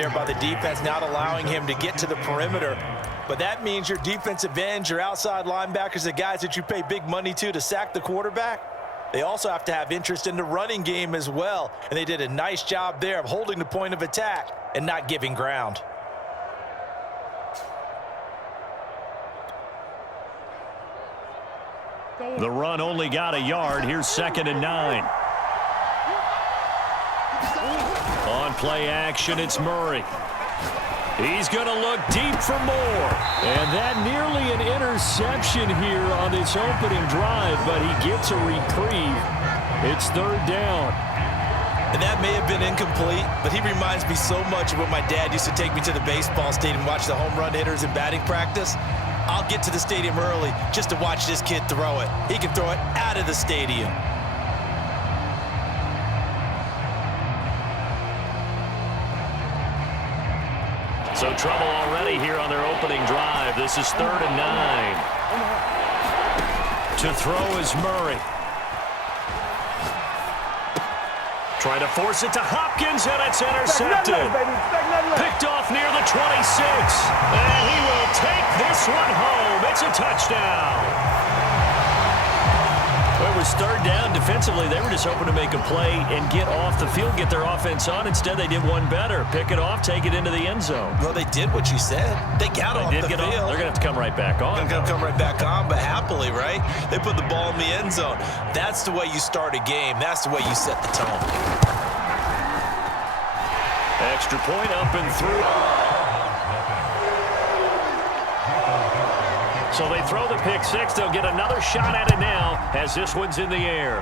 there by the defense, not allowing him to get to the perimeter. But that means your defensive ends, your outside linebackers, the guys that you pay big money to sack the quarterback, they also have to have interest in the running game as well. And they did a nice job there of holding the point of attack and not giving ground. The run only got a yard. Here's 2nd and 9. On play action, it's Murray. He's going to look deep for more. And that nearly an interception here on this opening drive, but he gets a reprieve. It's 3rd down. And that may have been incomplete, but he reminds me so much of when my dad used to take me to the baseball stadium and watch the home run hitters in batting practice. I'll get to the stadium early just to watch this kid throw it. He can throw it out of the stadium. So trouble already here on their opening drive. This is 3rd and 9. To throw is Murray. Try to force it to Hopkins, and it's intercepted. Picked off near the 26. And he will take this one home. It's a touchdown. Well, it was 3rd down. Defensively, they were just hoping to make a play and get off the field, get their offense on. Instead, they did one better. Pick it off, take it into the end zone. Well, they did what you said. They got off the field. They're going to have to come right back on. They're going to come right back on, but happily, right? They put the ball in the end zone. That's the way you start a game. That's the way you set the tone. Extra point up and through. So they throw the pick six. They'll get another shot at it now as this one's in the air.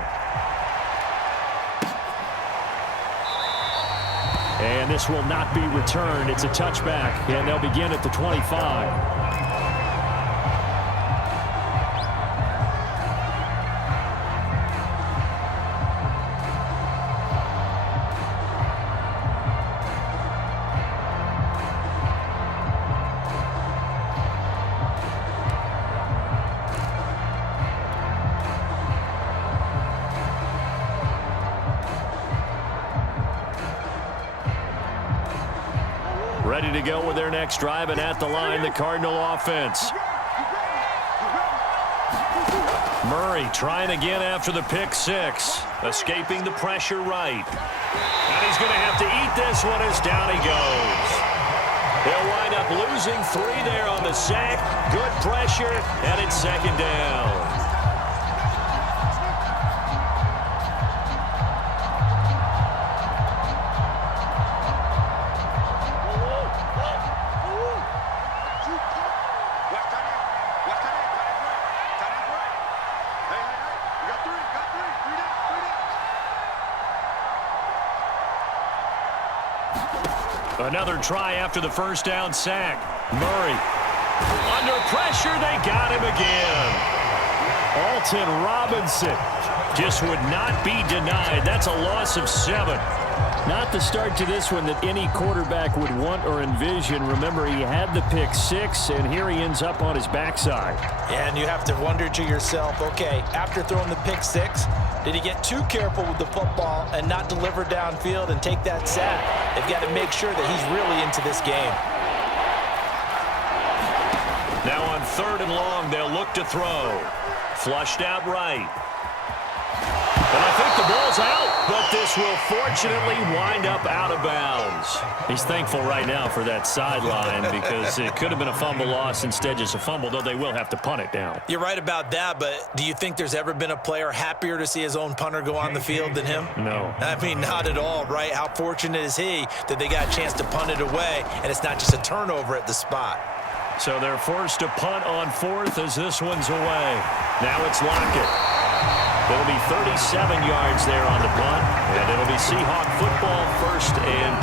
And this will not be returned. It's a touchback, and they'll begin at the 25. Ready to go with their next drive, and at the line, the Cardinal offense. Murray trying again after the pick six. Escaping the pressure right. And he's going to have to eat this one as down he goes. They'll wind up losing 3 there on the sack. Good pressure, and it's 2nd down. Another try after the first down sack. Murray. Under pressure, they got him again. Alton Robinson just would not be denied. That's a loss of 7. Not the start to this one that any quarterback would want or envision. Remember, he had the pick six, and here he ends up on his backside. And you have to wonder to yourself, okay, after throwing the pick six, did he get too careful with the football and not deliver downfield and take that sack? They've got to make sure that he's really into this game. Now on 3rd and long, they'll look to throw. Flushed out right. And I think the ball's out, but this will fortunately wind up out of bounds. He's thankful right now for that sideline because it could have been a fumble loss, instead just a fumble, though they will have to punt it down. You're right about that, but do you think there's ever been a player happier to see his own punter go on the field than him? No. I mean, not at all, right? How fortunate is he that they got a chance to punt it away, and it's not just a turnover at the spot. So they're forced to punt on 4th as this one's away. Now it's Lockett. It'll be 37 yards there on the punt, and it'll be Seahawk football, 1st and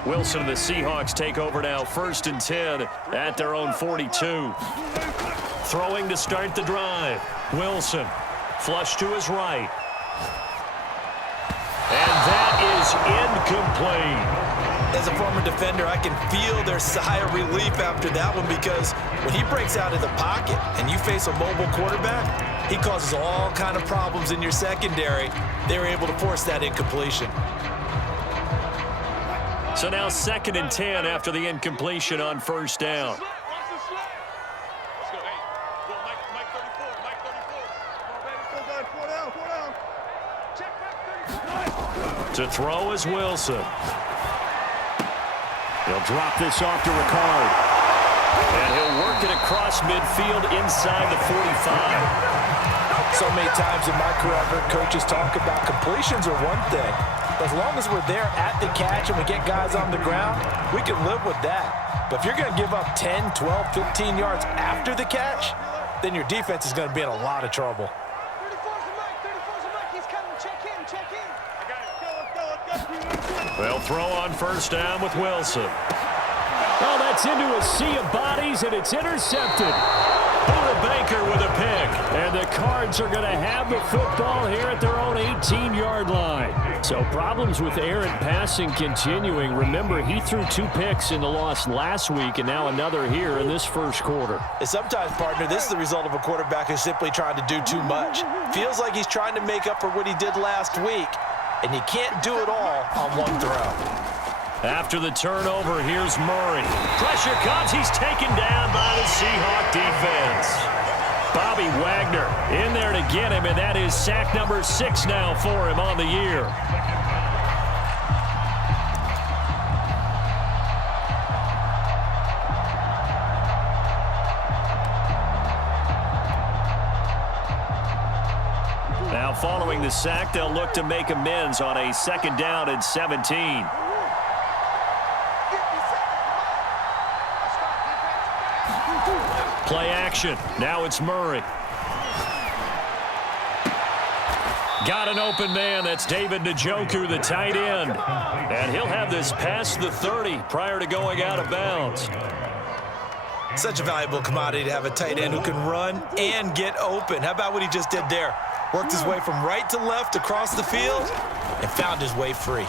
10. Wilson and the Seahawks take over now, 1st and 10 at their own 42. Throwing to start the drive. Wilson, flush to his right. And that is incomplete. As a former defender, I can feel their sigh of relief after that one, because when he breaks out of the pocket and you face a mobile quarterback, he causes all kind of problems in your secondary. They were able to force that incompletion. So now 2nd and 10 after the incompletion on first down. To throw is Wilson. He'll drop this off to Ricard. And he'll work it across midfield inside the 45. So many times in my career, I've heard coaches talk about completions are one thing. But as long as we're there at the catch and we get guys on the ground, we can live with that. But if you're going to give up 10, 12, 15 yards after the catch, then your defense is going to be in a lot of trouble. They'll throw on first down with Wilson. Oh, that's into a sea of bodies, and it's intercepted. Buda Baker with a pick. And the Cards are going to have the football here at their own 18-yard line. So problems with errant passing continuing. Remember, he threw 2 picks in the loss last week, and now another here in this first quarter. And sometimes, partner, this is the result of a quarterback who's simply trying to do too much. Feels like he's trying to make up for what he did last week, and you can't do it all on one throw. After the turnover, here's Murray. Pressure comes. He's taken down by the Seahawk defense. Bobby Wagner in there to get him, and that is sack number 6 now for him on the year. Now following the sack, they'll look to make amends on a 2nd down and 17. Play action. Now it's Murray. Got an open man. That's David Njoku, the tight end. And he'll have this past the 30 prior to going out of bounds. Such a valuable commodity to have a tight end who can run and get open. How about what he just did there? Worked his way from right to left across the field and found his way free.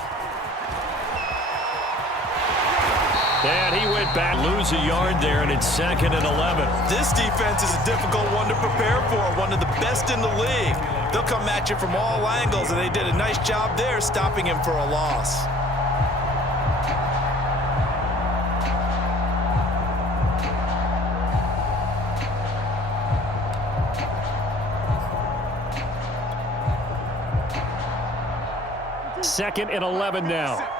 And he went back, lose a yard there, and it's 2nd and 11. This defense is a difficult one to prepare for, one of the best in the league. They'll come at you from all angles, and they did a nice job there stopping him for a loss. Second and 11 now.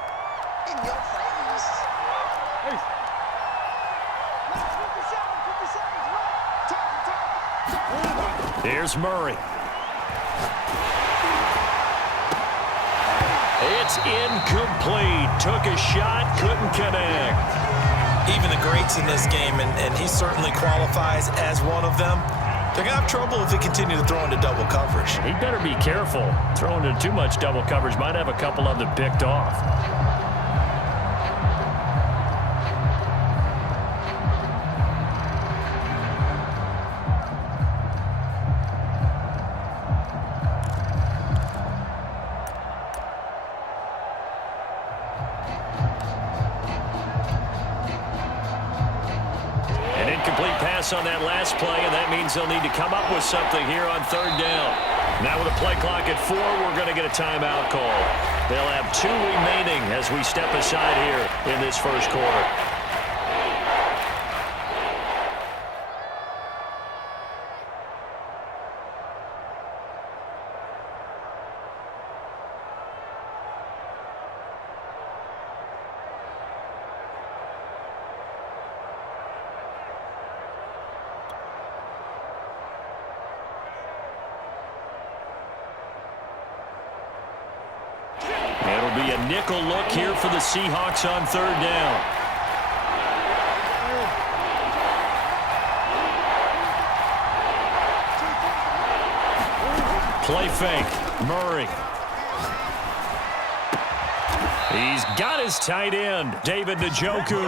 Here's Murray. It's incomplete. Took a shot, couldn't connect. Even the greats in this game, and he certainly qualifies as one of them, they're going to have trouble if they continue to throw into double coverage. He better be careful. Throwing into too much double coverage might have a couple of them picked off. On that last play, and that means they'll need to come up with something here on 3rd down. Now with a play clock at 4, we're going to get a timeout call. They'll have 2 remaining as we step aside here in this first quarter. It'll be a nickel look here for the Seahawks on 3rd down. Play fake. Murray. He's got his tight end, David Njoku.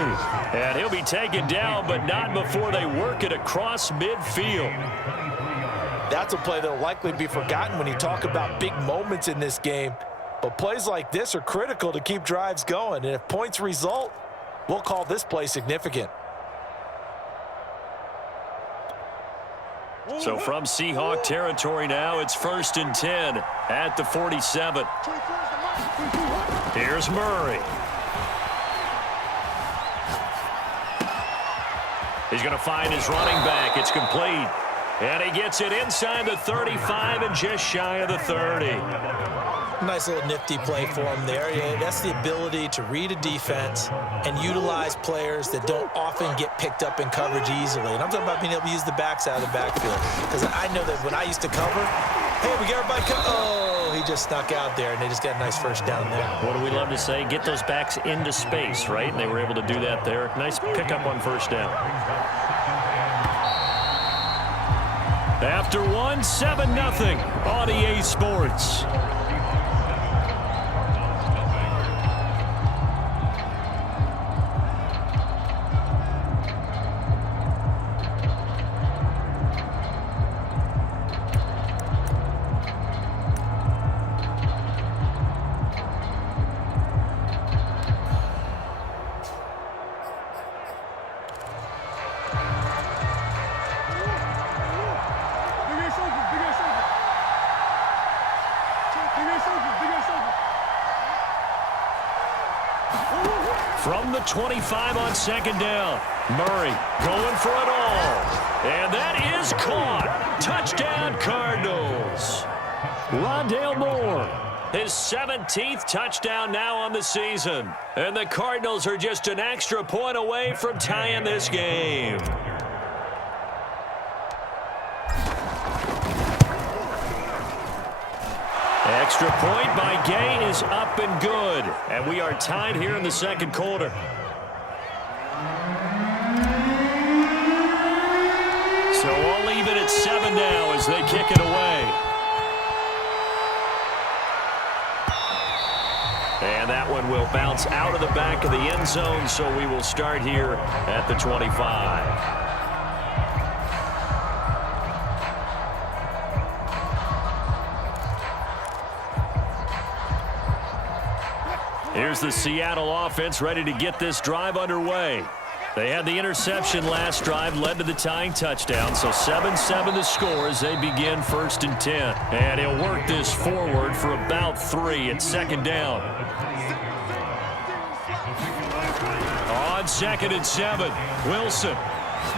And he'll be taken down, but not before they work it across midfield. That's a play that'll likely be forgotten when you talk about big moments in this game. But plays like this are critical to keep drives going, and if points result, we'll call this play significant. So from Seahawk territory now, it's 1st and 10 at the 47. Here's Murray. He's going to find his running back. It's complete. And he gets it inside the 35 and just shy of the 30. Nice little nifty play for him there. Yeah, that's the ability to read a defense and utilize players that don't often get picked up in coverage easily. And I'm talking about being able to use the backs out of the backfield. Because I know that when I used to cover, hey, we got everybody covered. Oh, he just snuck out there, and they just got a nice first down there. What do we love to say? Get those backs into space, right? And they were able to do that there. Nice pickup on first down. After one, 7-0 on EA Sports. From the 25 on 2nd down. Murray going for it all. And that is caught. Touchdown, Cardinals. Rondale Moore. His 17th touchdown now on the season. And the Cardinals are just an extra point away from tying this game. Extra point by Gay is up and good. And we are tied here in the 2nd quarter. So all even at 7 now as they kick it away. And that one will bounce out of the back of the end zone, so we will start here at the 25. Here's the Seattle offense ready to get this drive underway. They had the interception last drive, led to the tying touchdown, so 7-7 the score as they begin 1st and 10. And he'll work this forward for about 3 at 2nd down. On 2nd and 7, Wilson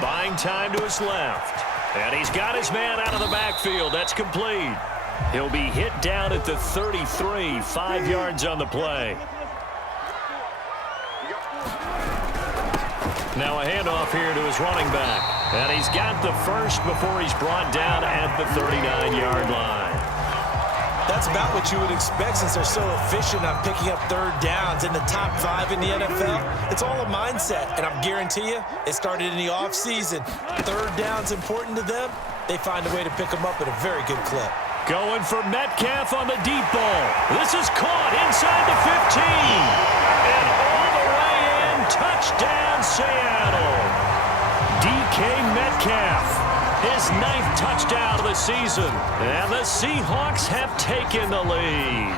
buying time to his left. And he's got his man out of the backfield. That's complete. He'll be hit down at the 33, 5 yards on the play. Now a handoff here to his running back. And he's got the first before he's brought down at the 39-yard line. That's about what you would expect since they're so efficient on picking up 3rd downs in the top 5 in the NFL. It's all a mindset, and I'm guarantee you it started in the offseason. 3rd down's important to them. They find a way to pick them up at a very good clip. Going for Metcalf on the deep ball. This is caught inside the 15. And all the way in, touchdown Seattle. DK Metcalf, his 9th touchdown of the season. And the Seahawks have taken the lead.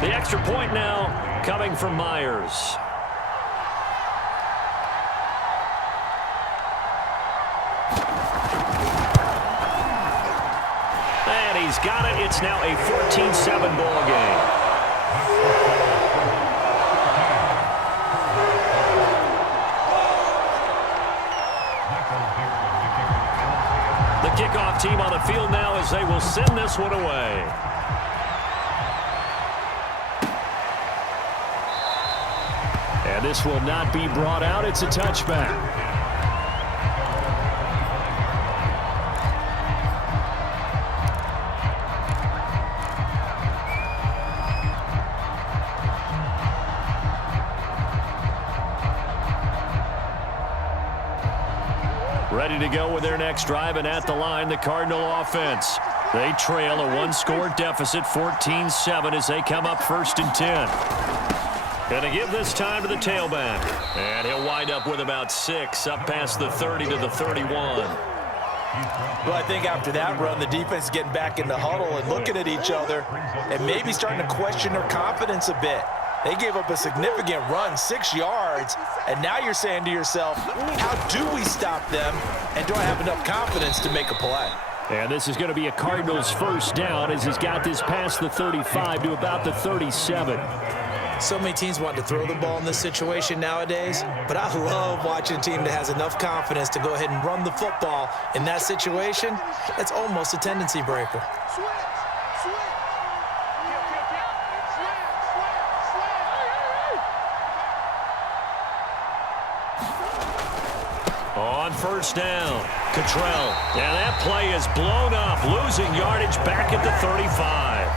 The extra point now coming from Myers. And he's got it. It's now a 14-7 ball game. The kickoff team on the field now as they will send this one away. And this will not be brought out. It's a touchback. Ready to go with their next drive, and at the line, the Cardinal offense. They trail a 1-score deficit, 14-7, as they come up 1st and 10. Going to give this time to the tailback. And he'll wind up with about 6, up past the 30 to the 31. Well, I think after that run, the defense is getting back in the huddle and looking at each other and maybe starting to question their confidence a bit. They gave up a significant run, 6 yards, and now you're saying to yourself, how do we stop them, and do I have enough confidence to make a play? And this is going to be a Cardinals first down as he's got this past the 35 to about the 37. So many teams want to throw the ball in this situation nowadays, but I love watching a team that has enough confidence to go ahead and run the football in that situation. That's almost a tendency breaker. On first down, Cottrell. And that play is blown up, losing yardage back at the 35.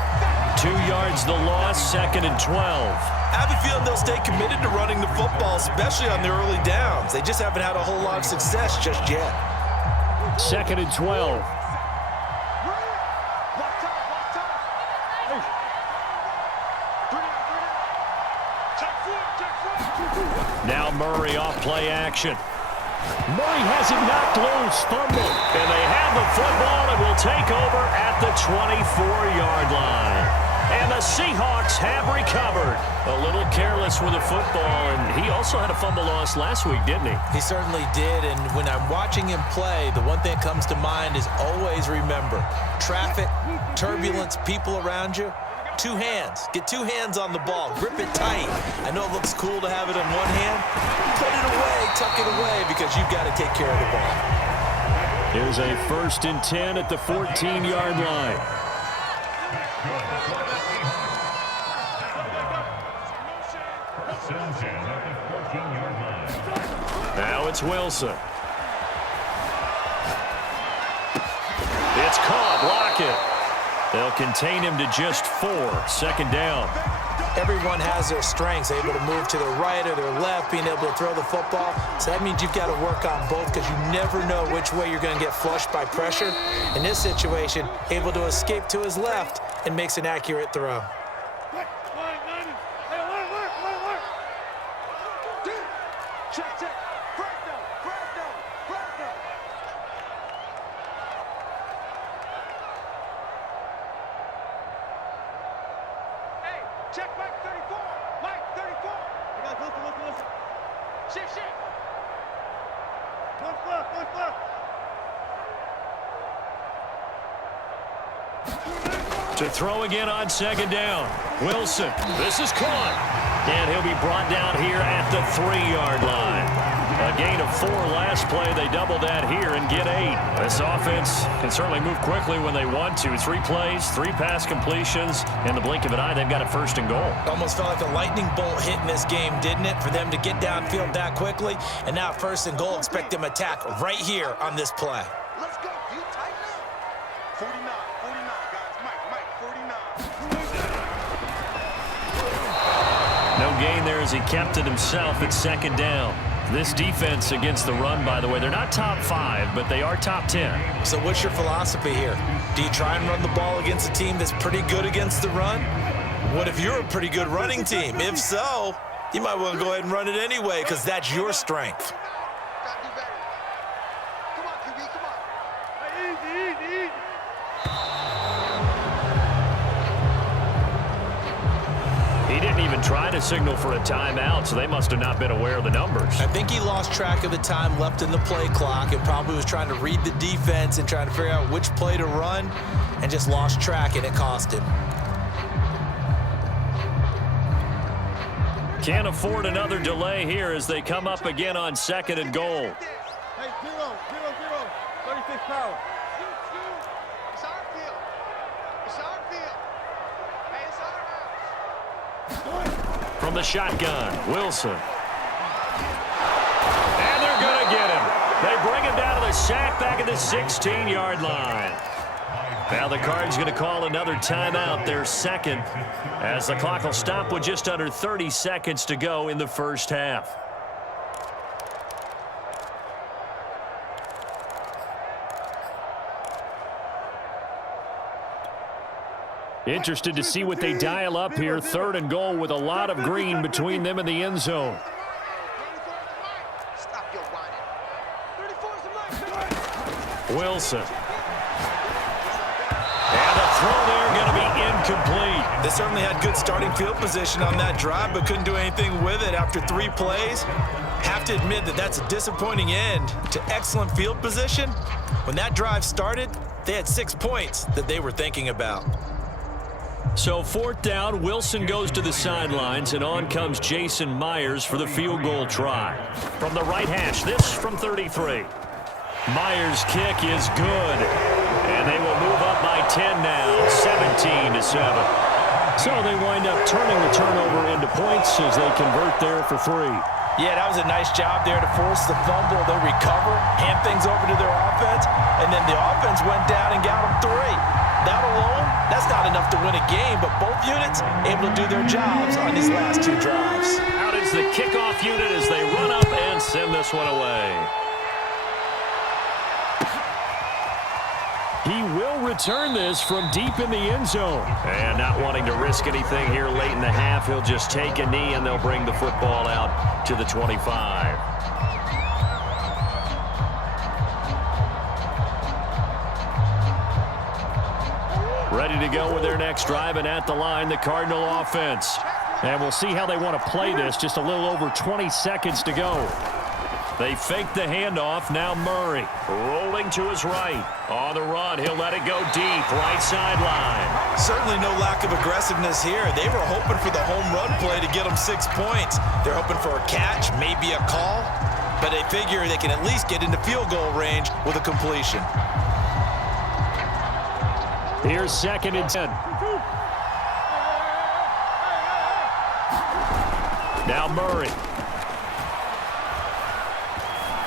2 yards the loss, 2nd and 12. I have a feeling they'll stay committed to running the football, especially on the early downs. They just haven't had a whole lot of success just yet. 2nd and 12. Now Murray off play action. Murray has it knocked loose, fumble. And they have the football and will take over at the 24-yard line. And the Seahawks have recovered. A little careless with the football, and he also had a fumble loss last week, didn't he? He certainly did, and when I'm watching him play, the one thing that comes to mind is always remember, traffic, turbulence, people around you, 2 hands. Get 2 hands on the ball. Grip it tight. I know it looks cool to have it in one hand. Put it away, tuck it away, because you've got to take care of the ball. Here's a 1st and 10 at the 14-yard line. Now it's Wilson. It's caught. Lockett. They'll contain him to just 4. 2nd down. Everyone has their strengths, able to move to their right or their left, being able to throw the football. So that means you've got to work on both because you never know which way you're going to get flushed by pressure. In this situation, able to escape to his left and makes an accurate throw. Check Mike 34. Mike 34. You guys listen. Shift. Left. To throw again on 2nd down. Wilson. This is caught. And he'll be brought down here at the 3-yard line. A gain of 4 last play. They double that here and get 8. This offense can certainly move quickly when they want to. 3 plays, 3 pass completions. In the blink of an eye, they've got a 1st and goal. Almost felt like a lightning bolt hit in this game, didn't it? For them to get downfield that quickly. And now 1st and goal, expect them to attack right here on this play. Let's go. You tight now. 49, guys. Mike, 49. No gain there as he kept it himself at 2nd down. This defense against the run, by the way, they're not top 5, but they are top 10. So what's your philosophy here? Do you try and run the ball against a team that's pretty good against the run? What if you're a pretty good running team? If so, you might want to go ahead and run it anyway because that's your strength. Gotta do better. Come on, QB, come on. Easy. He didn't even try to signal for a timeout, so they must have not been aware of the numbers. I think he lost track of the time left in the play clock and probably was trying to read the defense and trying to figure out which play to run and just lost track, and it cost him. Can't afford another delay here as they come up again on 2nd and goal. Hey, 0, 36 power. It's our field. Hey, it's our house. From the shotgun, Wilson. And they're going to get him. They bring him down to the sack back at the 16-yard line. Now the Cards going to call another timeout, their 2nd, as the clock will stop with just under 30 seconds to go in the first half. Interested to see what they dial up here. 3rd and goal with a lot of green between them and the end zone. Wilson. And the throw there going to be incomplete. They certainly had good starting field position on that drive, but couldn't do anything with it after 3 plays. Have to admit that that's a disappointing end to excellent field position. When that drive started, they had 6 points that they were thinking about. So 4th down, Wilson goes to the sidelines, and on comes Jason Myers for the field goal try. From the right hash, this from 33. Myers' kick is good, and they will move up by 10 now, 17-7. So they wind up turning the turnover into points as they convert there for 3. Yeah, that was a nice job there to force the fumble. They recover, hand things over to their offense, and then the offense went down and got them 3. That alone, that's not enough to win a game, but both units able to do their jobs on these last 2 drives. Out is the kickoff unit as they run up and send this one away. He will return this from deep in the end zone. And not wanting to risk anything here late in the half, he'll just take a knee and they'll bring the football out to the 25. Ready to go with their next drive, and at the line, the Cardinal offense. And we'll see how they want to play this. Just a little over 20 seconds to go. They fake the handoff. Now Murray rolling to his right. On the run, he'll let it go deep. Right sideline. Certainly no lack of aggressiveness here. They were hoping for the home run play to get them 6 points. They're hoping for a catch, maybe a call. But they figure they can at least get into field goal range with a completion. Here's 2nd and 10. Now Murray.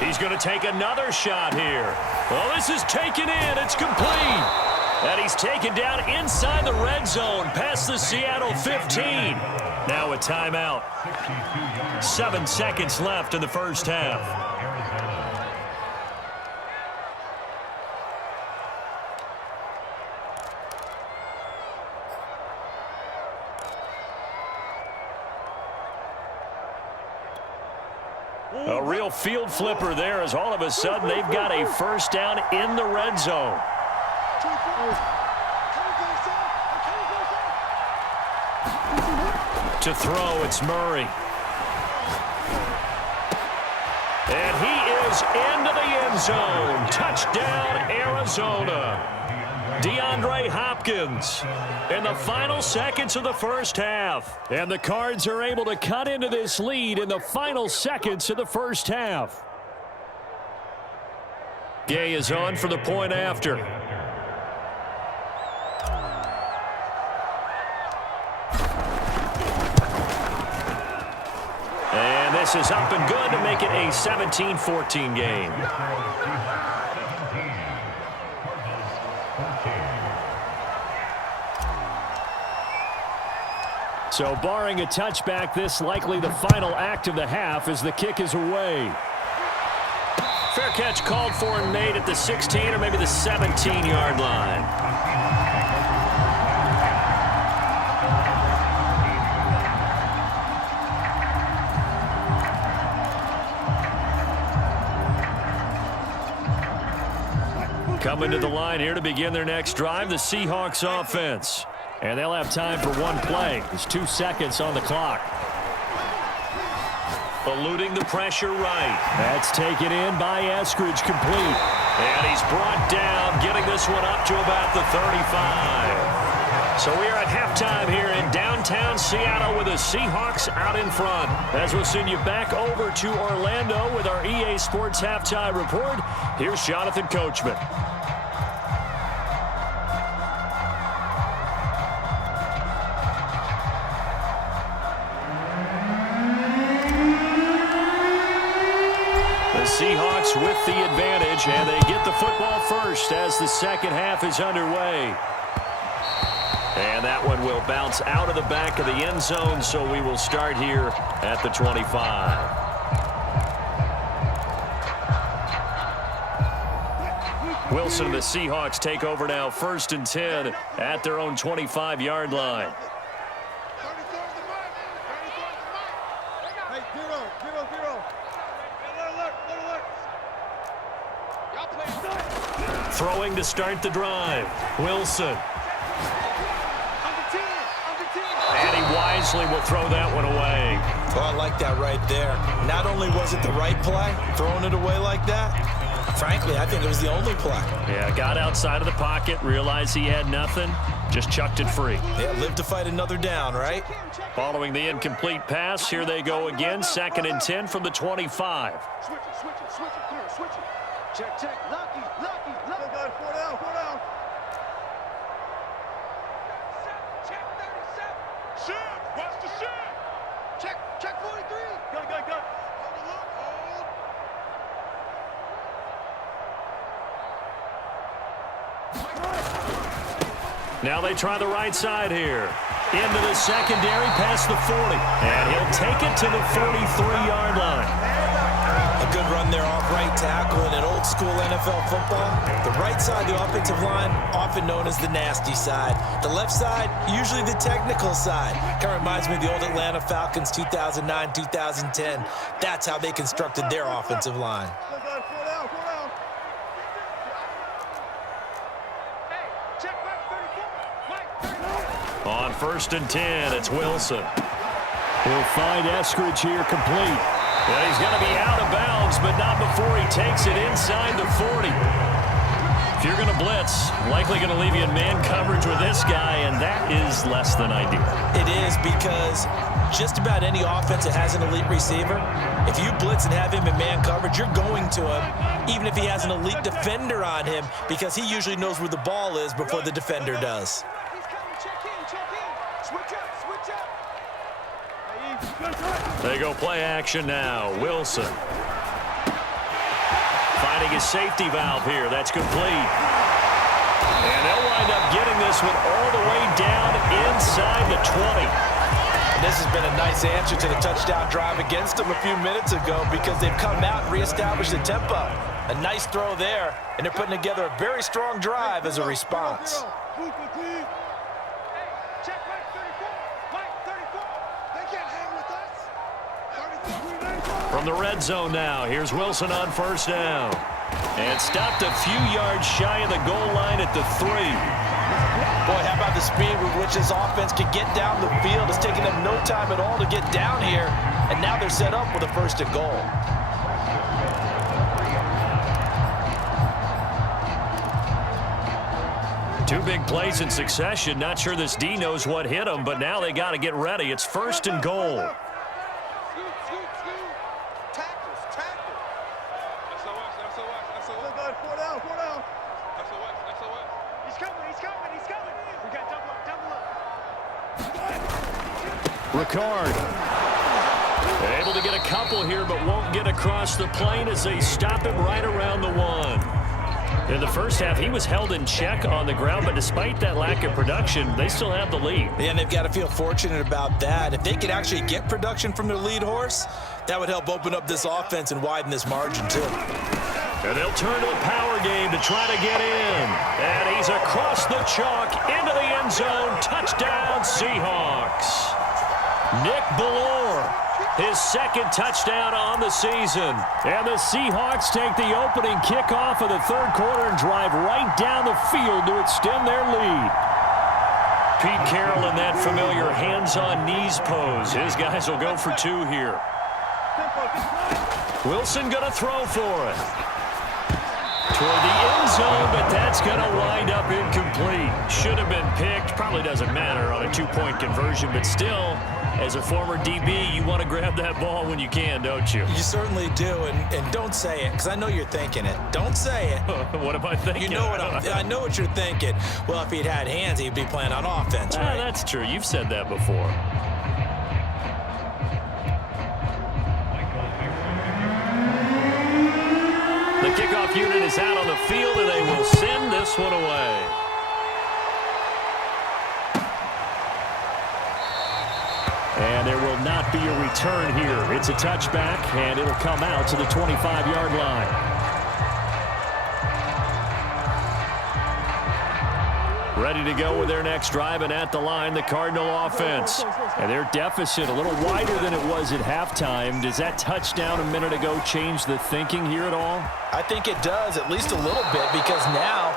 He's going to take another shot here. Well, this is taken in. It's complete. And he's taken down inside the red zone past the Seattle 15. Now a timeout. 7 seconds left in the first half. A real field flipper there as all of a sudden they've got a first down in the red zone. To throw, it's Murray. And he is into the end zone. Touchdown, Arizona. DeAndre Hopkins in the final seconds of the first half. And the Cards are able to cut into this lead in the final seconds of the first half. Gay is on for the point after. And this is up and good to make it a 17-14 game. So barring a touchback, this likely the final act of the half as the kick is away. Fair catch called for and made at the 16 or maybe the 17-yard line. Coming to the line here to begin their next drive, the Seahawks offense. And they'll have time for one play. There's 2 seconds on the clock. Eluding the pressure right. That's taken in by Eskridge, complete. And he's brought down, getting this one up to about the 35. So we are at halftime here in downtown Seattle with the Seahawks out in front. As we'll send you back over to Orlando with our EA Sports Halftime Report, here's Jonathan Coachman. Seahawks with the advantage, and they get the football first as the second half is underway. And that one will bounce out of the back of the end zone, so we will start here at the 25. Wilson and the Seahawks take over now, 1st and 10 at their own 25-yard line. Throwing to start the drive. Wilson. And he wisely will throw that one away. Well, I like that right there. Not only was it the right play, throwing it away like that, frankly, I think it was the only play. Yeah, got outside of the pocket, realized he had nothing, just chucked it free. Yeah, live to fight another down, right? Following the incomplete pass, here they go again, 2nd and 10 from the 25. Switch it, clear, switch it. Check, lucky. Go, 4 down. Check 37. Shift, watch the shift. Check 43. Go. Hold. Now they try the right side here. Into the secondary, past the 40. And he'll take it to the 43-yard line. A good run there off right tackle in an old school NFL football. The right side, the offensive line, often known as the nasty side. The left side, usually the technical side. Kind of reminds me of the old Atlanta Falcons 2009, 2010. That's how they constructed their offensive line. Go, 4 down. Hey, check back 34. On 1st and 10, it's Wilson. He'll find Eskridge here complete. Well, he's going to be out of bounds, but not before he takes it inside the 40. If you're going to blitz, likely going to leave you in man coverage with this guy, and that is less than ideal. It is, because just about any offense that has an elite receiver, if you blitz and have him in man coverage, you're going to him, even if he has an elite defender on him, because he usually knows where the ball is before the defender does. He's coming, check in. Switch up. They go play action now. Wilson. Finding his safety valve here. That's complete. And they'll wind up getting this one all the way down inside the 20. And this has been a nice answer to the touchdown drive against them a few minutes ago, because they've come out and reestablished the tempo. A nice throw there, and they're putting together a very strong drive as a response. Check Mike 34. They can't hang with us. From the red zone now, here's Wilson on 1st down. And stopped a few yards shy of the goal line at the 3. Boy, how about the speed with which this offense can get down the field? It's taking them no time at all to get down here, and now they're set up with a 1st and goal. Two big plays in succession. Not sure this D knows what hit him, but now they got to get ready. It's 1st and goal. Tackles. He's coming. We got double up. Ricard. Able to get a couple here, but won't get across the plane as they stop him right around the 1. In the first half, he was held in check on the ground, but despite that lack of production, they still have the lead. Yeah, and they've got to feel fortunate about that. If they could actually get production from their lead horse, that would help open up this offense and widen this margin, too. And they'll turn to a power game to try to get in. And he's across the chalk into the end zone. Touchdown, Seahawks. Nick Ballore, his 2nd touchdown on the season. And the Seahawks take the opening kickoff of the 3rd quarter and drive right down the field to extend their lead. Pete Carroll in that familiar hands-on knees pose. His guys will go for 2 here. Wilson going to throw for it. Toward the end zone, but that's going to wind up incomplete. Should have been picked. Probably doesn't matter on a 2-point conversion, but still, as a former DB, you want to grab that ball when you can, don't you? You certainly do, and don't say it, because I know you're thinking it. Don't say it. What am I thinking? You know what I know what you're thinking. Well, if he'd had hands, he'd be playing on offense, right? That's true. You've said that before. The kickoff unit is out on the field, and they will send this one away. And there will not be a return here. It's a touchback, and it'll come out to the 25-yard line. Ready to go with their next drive, and at the line, the Cardinal offense. And their deficit a little wider than it was at halftime. Does that touchdown a minute ago change the thinking here at all? I think it does, at least a little bit, because now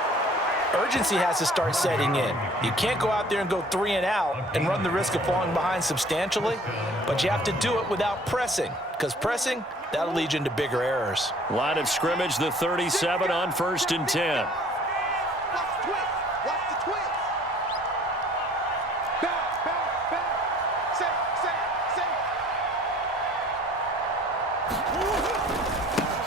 urgency has to start setting in. You can't go out there and go 3 and out and run the risk of falling behind substantially, but you have to do it without pressing, because pressing, that'll lead you into bigger errors. Line of scrimmage, the 37 on 1st and 10.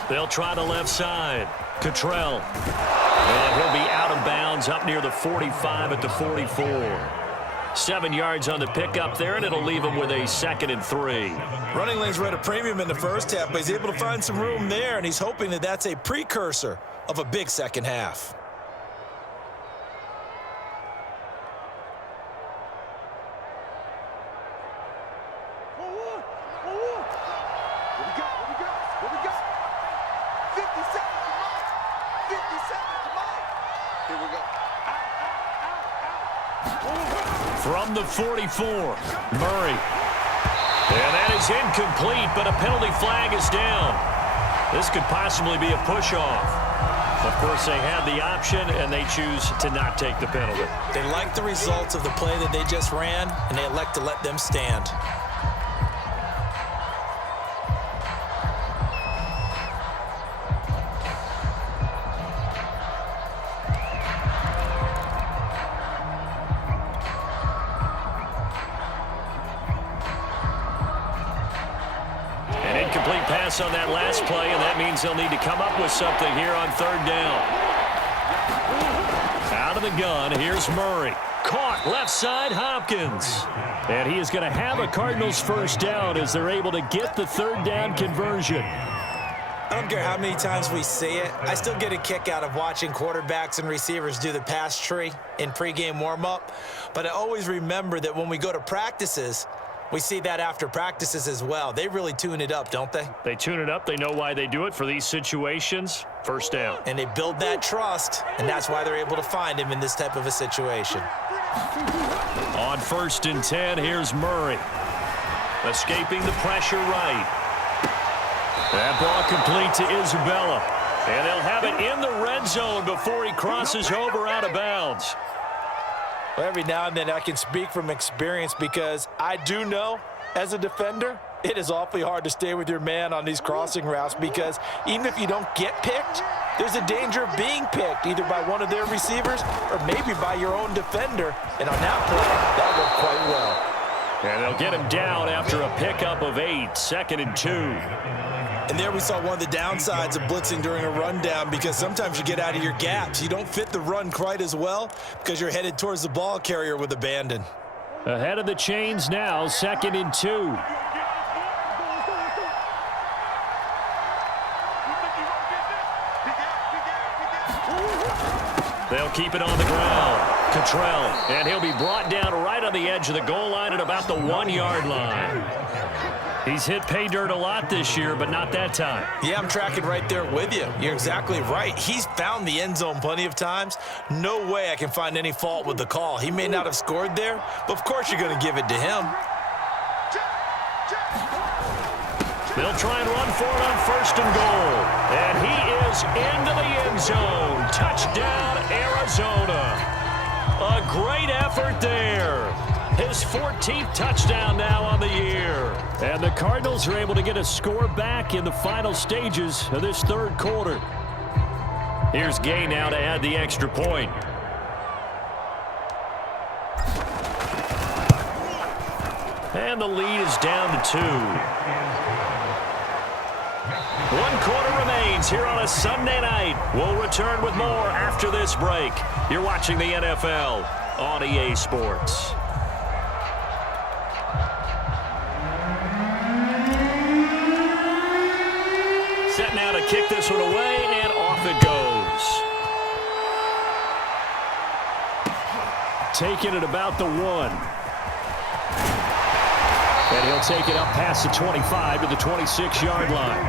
They'll try the left side. Cottrell. And he'll be out of bounds up near the 45 at the 44. 7 yards on the pickup there, and it'll leave him with a 2nd and 3. Running lanes were at a premium in the first half, but he's able to find some room there, and he's hoping that that's a precursor of a big second half. From the 44, Murray. And that is incomplete, but a penalty flag is down. This could possibly be a push-off. Of course, they have the option, and they choose to not take the penalty. They like the results of the play that they just ran, and they elect to let them stand. On that last play, and that means they'll need to come up with something here on 3rd down. Out of the gun, here's Murray. Caught left side, Hopkins. And he is going to have a Cardinals 1st down as they're able to get the 3rd down conversion. I don't care how many times we see it. I still get a kick out of watching quarterbacks and receivers do the pass tree in pregame warm-up. But I always remember that when we go to practices, we see that after practices as well. They really tune it up, don't they? They tune it up. They know why they do it for these situations. 1st down. And they build that trust, and that's why they're able to find him in this type of a situation. On 1st and 10, here's Murray. Escaping the pressure right. That ball complete to Isabella. And they'll have it in the red zone before he crosses over out of bounds. Well, every now and then I can speak from experience because I do know, as a defender, it is awfully hard to stay with your man on these crossing routes because even if you don't get picked, there's a danger of being picked either by one of their receivers or maybe by your own defender. And on that play, that worked quite well. And they'll get him down after a pickup of 8, 2nd and 2. And there we saw one of the downsides of blitzing during a rundown because sometimes you get out of your gaps. You don't fit the run quite as well because you're headed towards the ball carrier with abandon. Ahead of the chains now, 2nd and 2. They'll keep it on the ground. Cottrell, and he'll be brought down right on the edge of the goal line at about the 1-yard line. He's hit pay dirt a lot this year, but not that time. Yeah, I'm tracking right there with you. You're exactly right. He's found the end zone plenty of times. No way I can find any fault with the call. He may not have scored there, but of course you're going to give it to him. They'll try and run for it on 1st and goal. And he is into the end zone. Touchdown, Arizona. A great effort there. His 14th touchdown now on the year. And the Cardinals are able to get a score back in the final stages of this 3rd quarter. Here's Gay now to add the extra point. And the lead is down to 2. 1 quarter remains here on a Sunday night. We'll return with more after this break. You're watching the NFL on EA Sports. Set now to kick this one away, and off it goes. Taking it about the 1. And he'll take it up past the 25 to the 26-yard line.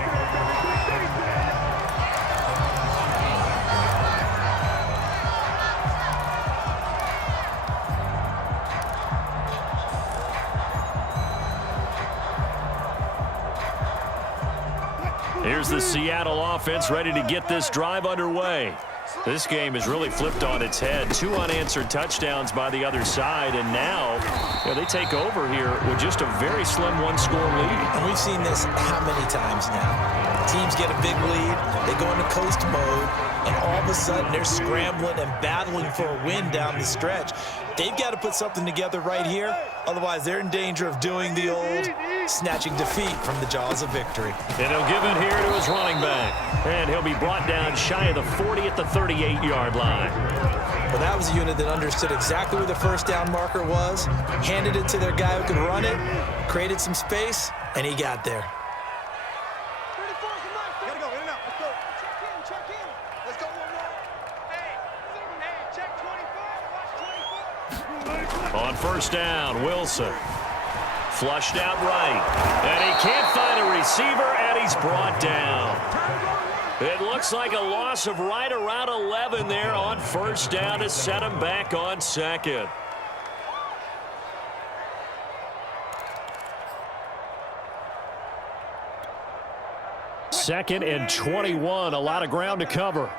the Seattle offense ready to get this drive underway. This game is really flipped on its head. 2 unanswered touchdowns by the other side, and now they take over here with just a very slim one-score lead. And we've seen this how many times now? Teams get a big lead, they go into coast mode, and all of a sudden they're scrambling and battling for a win down the stretch. They've got to put something together right here, otherwise they're in danger of doing the old snatching defeat from the jaws of victory. And he'll give it here to his running back. And he'll be brought down shy of the 40 at the 38-yard line. Well, that was a unit that understood exactly where the first down marker was, handed it to their guy who could run it, created some space, and he got there. Gotta go, in and out. Let's go. Check in. Let's go one more. Hey, check 24. Watch 24. On first down, Wilson. Flushed out right. And he can't find a receiver, and he's brought down. It looks like a loss of right around 11 there on first down to set him back on second. Second and 21, a lot of ground to cover.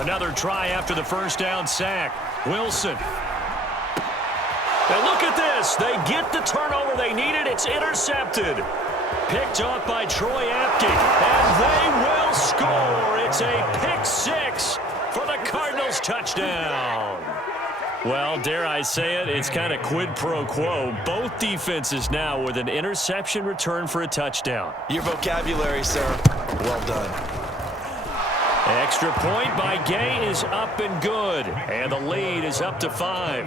Another try after the first down sack. Wilson. And look at this. They get the turnover they needed. It's intercepted. Picked off by Troy Apke. And they will score. It's a pick 6 for the Cardinals touchdown. Well, dare I say it, it's kind of quid pro quo. Both defenses now with an interception return for a touchdown. Your vocabulary, sir. Well done. Extra point by Gay is up and good. And the lead is up to 5.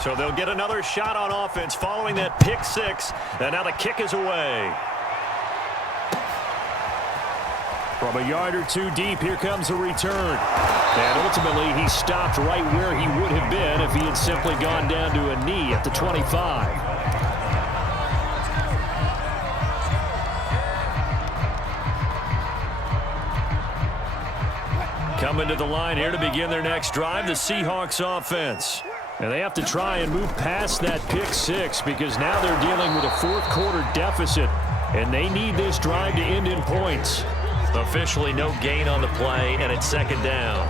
So they'll get another shot on offense following that pick 6. And now the kick is away. From a yard or 2 deep, here comes a return. And ultimately, he stopped right where he would have been if he had simply gone down to a knee at the 25. Coming to the line here to begin their next drive, the Seahawks offense. And they have to try and move past that pick 6 because now they're dealing with a fourth-quarter deficit, and they need this drive to end in points. Officially no gain on the play, and it's second down.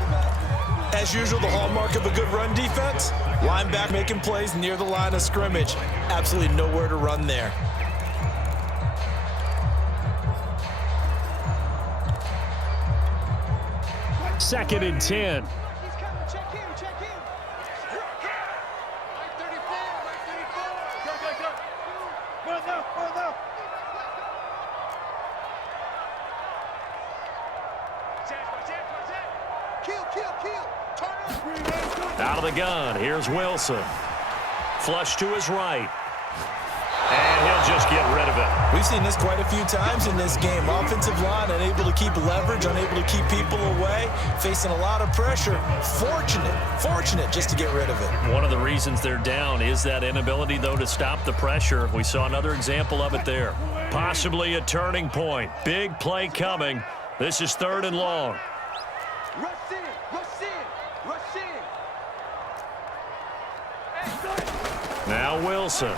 As usual, the hallmark of a good run defense, linebacker making plays near the line of scrimmage. Absolutely nowhere to run there. Second and 10. He's coming. Check in. Right 34. Go. Well done. Kill. Turn up. Out of the gun, here's Wilson. Flush to his right. And he'll just get rid of it. We've seen this quite a few times in this game. Offensive line unable to keep leverage, unable to keep people away, facing a lot of pressure. Fortunate just to get rid of it. One of the reasons they're down is that inability, though, to stop the pressure. We saw another example of it there. Possibly a turning point. Big play coming. This is 3rd and long. Rush in. Now Wilson.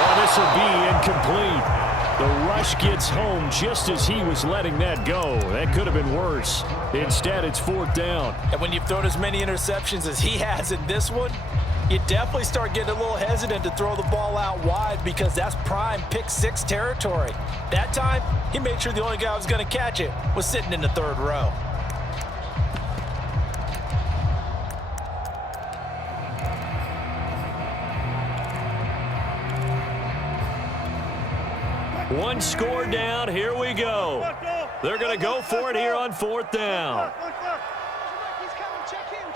Oh, this will be incomplete. The rush gets home just as he was letting that go. That could have been worse. Instead, it's 4th down. And when you've thrown as many interceptions as he has in this one, you definitely start getting a little hesitant to throw the ball out wide because that's prime pick 6 territory. That time, he made sure the only guy who was going to catch it was sitting in the 3rd row. One score down. Here we go. They're going to go for it here on 4th down. He's coming. Check in.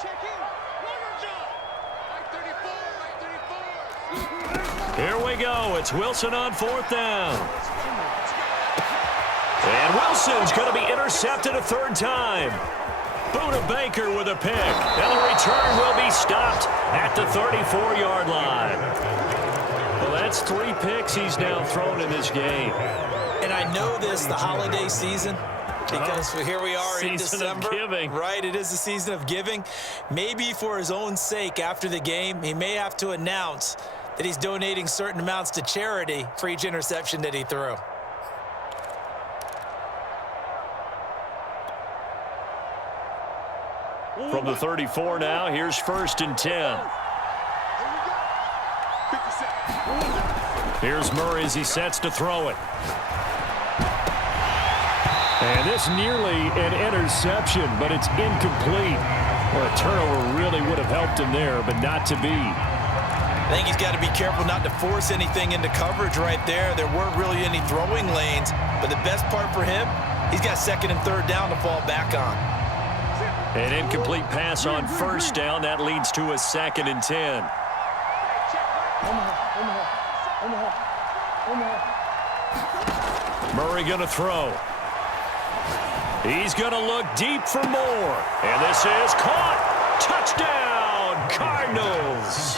Right 34. Here we go. It's Wilson on 4th down. And Wilson's going to be intercepted a 3rd time. Buda Baker with a pick. And the return will be stopped at the 34-yard line. Well, that That's 3 picks he's now thrown in this game. And I know this, the holiday season, because here we are in Season December. of giving. Right, it is the season of giving. Maybe for his own sake after the game, he may have to announce that he's donating certain amounts to charity for each interception that he threw. From the 34 now, here's 1st and 10. Here's Murray as he sets to throw it. And this nearly an interception, but it's incomplete. Well, a turnover really would have helped him there, but not to be. I think he's got to be careful not to force anything into coverage right there. There weren't really any throwing lanes, but the best part for him, he's got 2nd and 3rd down to fall back on. An incomplete pass on 1st down. That leads to a 2nd and 10. Murray going to throw. He's going to look deep for more. And this is caught. Touchdown, Cardinals.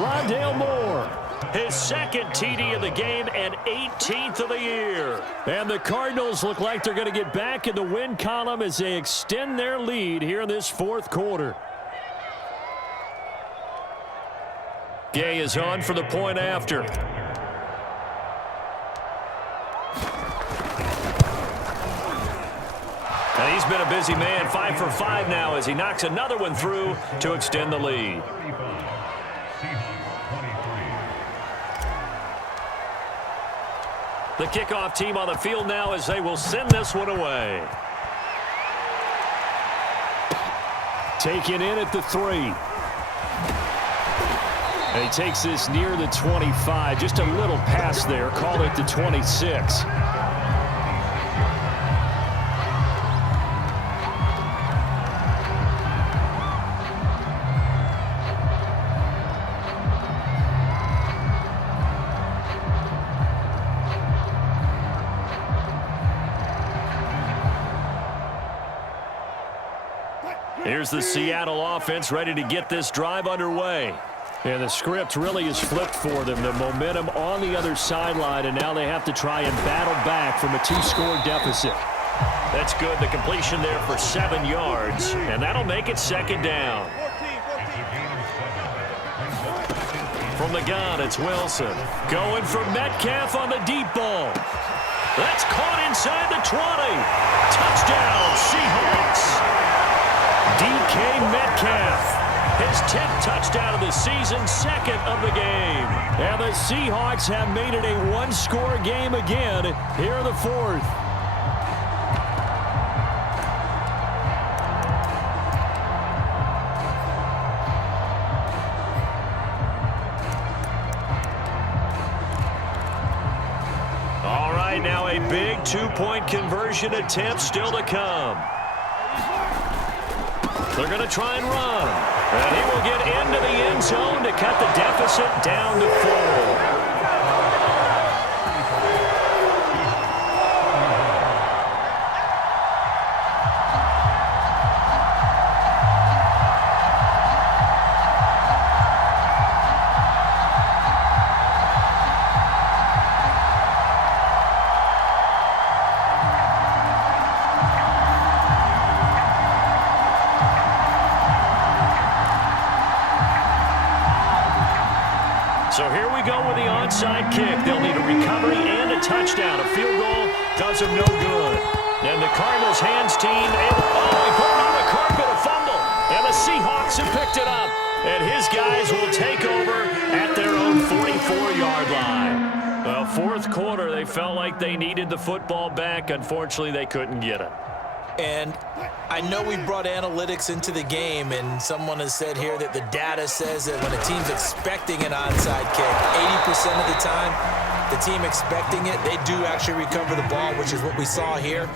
Rondale Moore, his 2nd TD of the game and 18th of the year. And the Cardinals look like they're going to get back in the win column as they extend their lead here in this 4th quarter. Gay is on for the point after. And he's been a busy man, 5 for 5 now as he knocks another one through to extend the lead. The kickoff team on the field now as they will send this one away. Taken in at the 3. And he takes this near the 25. Just a little pass there. Call it the 26. Here's the Seattle offense ready to get this drive underway. And the script really is flipped for them. The momentum on the other sideline, and now they have to try and battle back from a 2-score deficit. That's good. The completion there for 7 yards, and that'll make it 2nd down. From the gun, it's Wilson. Going for Metcalf on the deep ball. That's caught inside the 20. Touchdown, Seahawks. DK Metcalf. His 10th touchdown of the season, 2nd of the game. And the Seahawks have made it a 1-score game again here in the 4th. All right, now a big 2-point conversion attempt still to come. They're going to try and run. And he will get into the end zone to cut the deficit down to 4. So here we go with the onside kick. They'll need a recovery and a touchdown. A field goal does them no good. And the Cardinals hands team able. Oh, he put it on the carpet, a fumble. And the Seahawks have picked it up. And his guys will take over at their own 44-yard line. Well, 4th quarter, they felt like they needed the football back. Unfortunately, they couldn't get it. And I know we brought analytics into the game, and someone has said here that the data says that when a team's expecting an onside kick, 80% of the time, the team expecting it, they do actually recover the ball, which is what we saw here.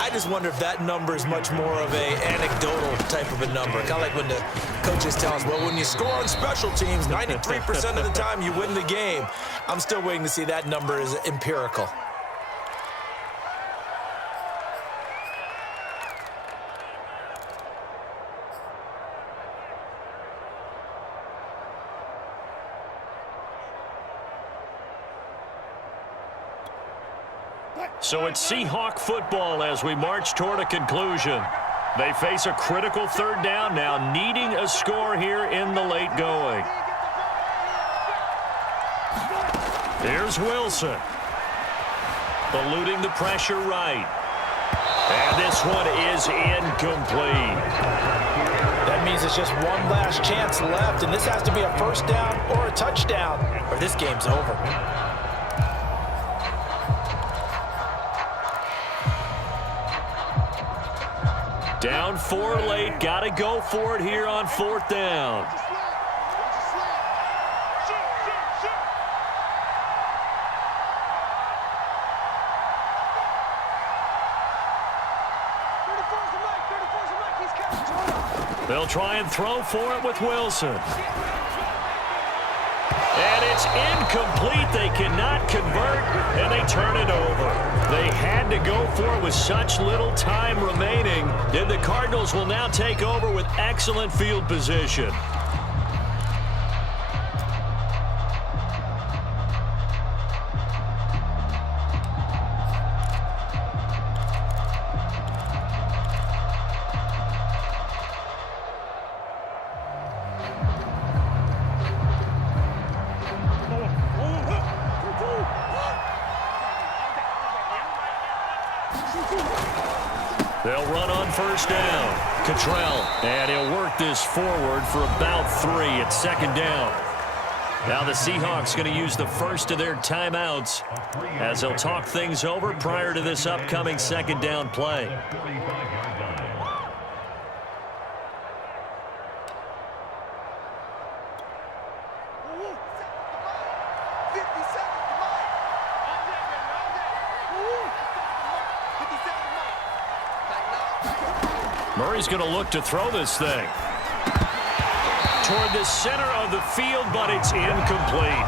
I just wonder if that number is much more of a anecdotal type of a number. Kind of like when the coaches tell us, well, when you score on special teams, 93% of the time you win the game. I'm still waiting to see that number is empirical. So it's Seahawk football as we march toward a conclusion. They face a critical third down now, needing a score here in the late going. Here's Wilson. Eluding the pressure right. And this one is incomplete. That means it's just one last chance left, and this has to be a first down or a touchdown, or this game's over. Down 4 late. Got to go for it here on 4th down. They'll try and throw for it with Wilson. And it's incomplete. They cannot convert, and they turn it over. They had to go for it with such little time remaining. And the Cardinals will now take over with excellent field position. They'll run on first down. Cottrell, and he'll work this forward for about 3 at 2nd down. Now the Seahawks going to use the first of their timeouts as they'll talk things over prior to this upcoming 2nd down play. Murray's going to look to throw this thing toward the center of the field, but it's incomplete.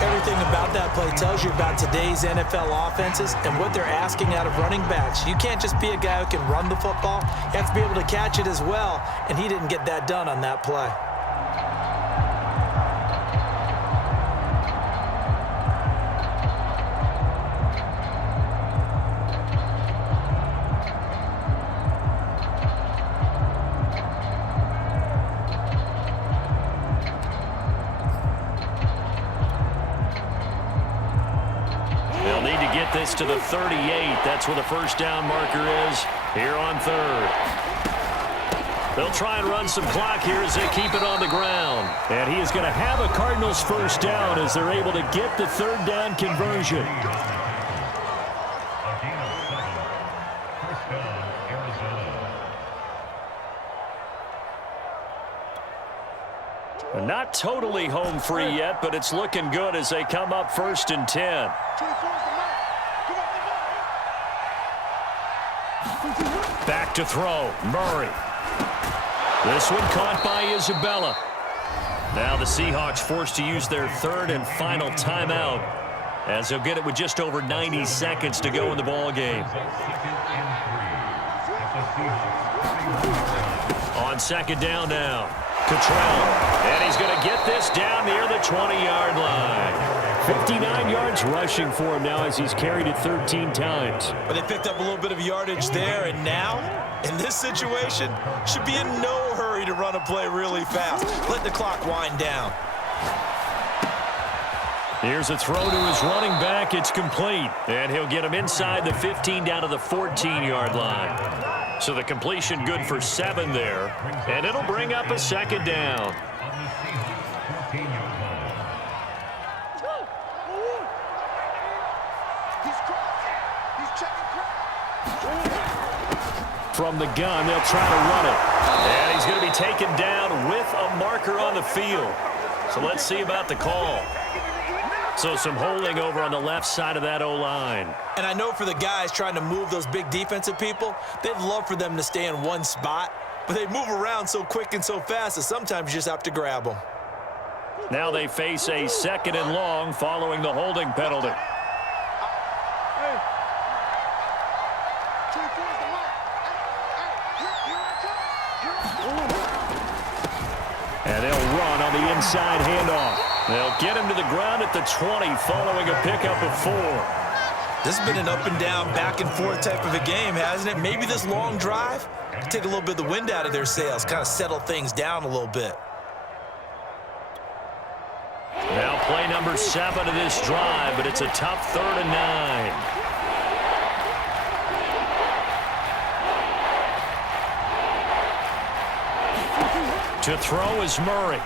Everything about that play tells you about today's NFL offenses and what they're asking out of running backs. You can't just be a guy who can run the football. You have to be able to catch it as well, and he didn't get that done on that play. This to the 38. That's where the first down marker is here on 3rd. They'll try and run some clock here as they keep it on the ground. And he is going to have a Cardinals first down as they're able to get the 3rd down conversion. Not totally home free yet, but it's looking good as they come up 1st and 10. Back to throw. Murray. This one caught by Isabella. Now the Seahawks forced to use their 3rd and final timeout as they'll get it with just over 90 seconds to go in the ball game. On 2nd down now. Cottrell. And he's going to get this down near the 20-yard line. 59 yards rushing for him now as he's carried it 13 times. But they picked up a little bit of yardage there, and now, in this situation, should be in no hurry to run a play really fast. Let the clock wind down. Here's a throw to his running back. It's complete. And he'll get him inside the 15 down to the 14-yard line. So the completion good for 7 there. And it'll bring up a 2nd down. From the gun, they'll try to run it. And he's going to be taken down with a marker on the field. So let's see about the call. So some holding over on the left side of that O-line. And I know for the guys trying to move those big defensive people, they'd love for them to stay in one spot, but they move around so quick and so fast that sometimes you just have to grab them. Now they face a 2nd and long following the holding penalty. And they'll run on the inside handoff. They'll get him to the ground at the 20 following a pickup of 4. This has been an up and down, back and forth type of a game, hasn't it? Maybe this long drive take a little bit of the wind out of their sails, kind of settle things down a little bit. Now play number 7 of this drive, but it's a tough 3rd and 9. To throw is Murray.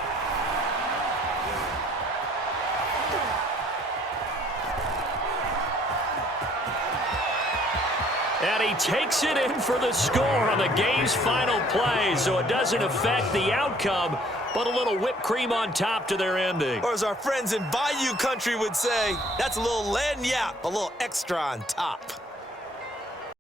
And he takes it in for the score on the game's final play, so it doesn't affect the outcome, but a little whipped cream on top to their ending. Or as our friends in Bayou Country would say, that's a little lagniappe, a little extra on top.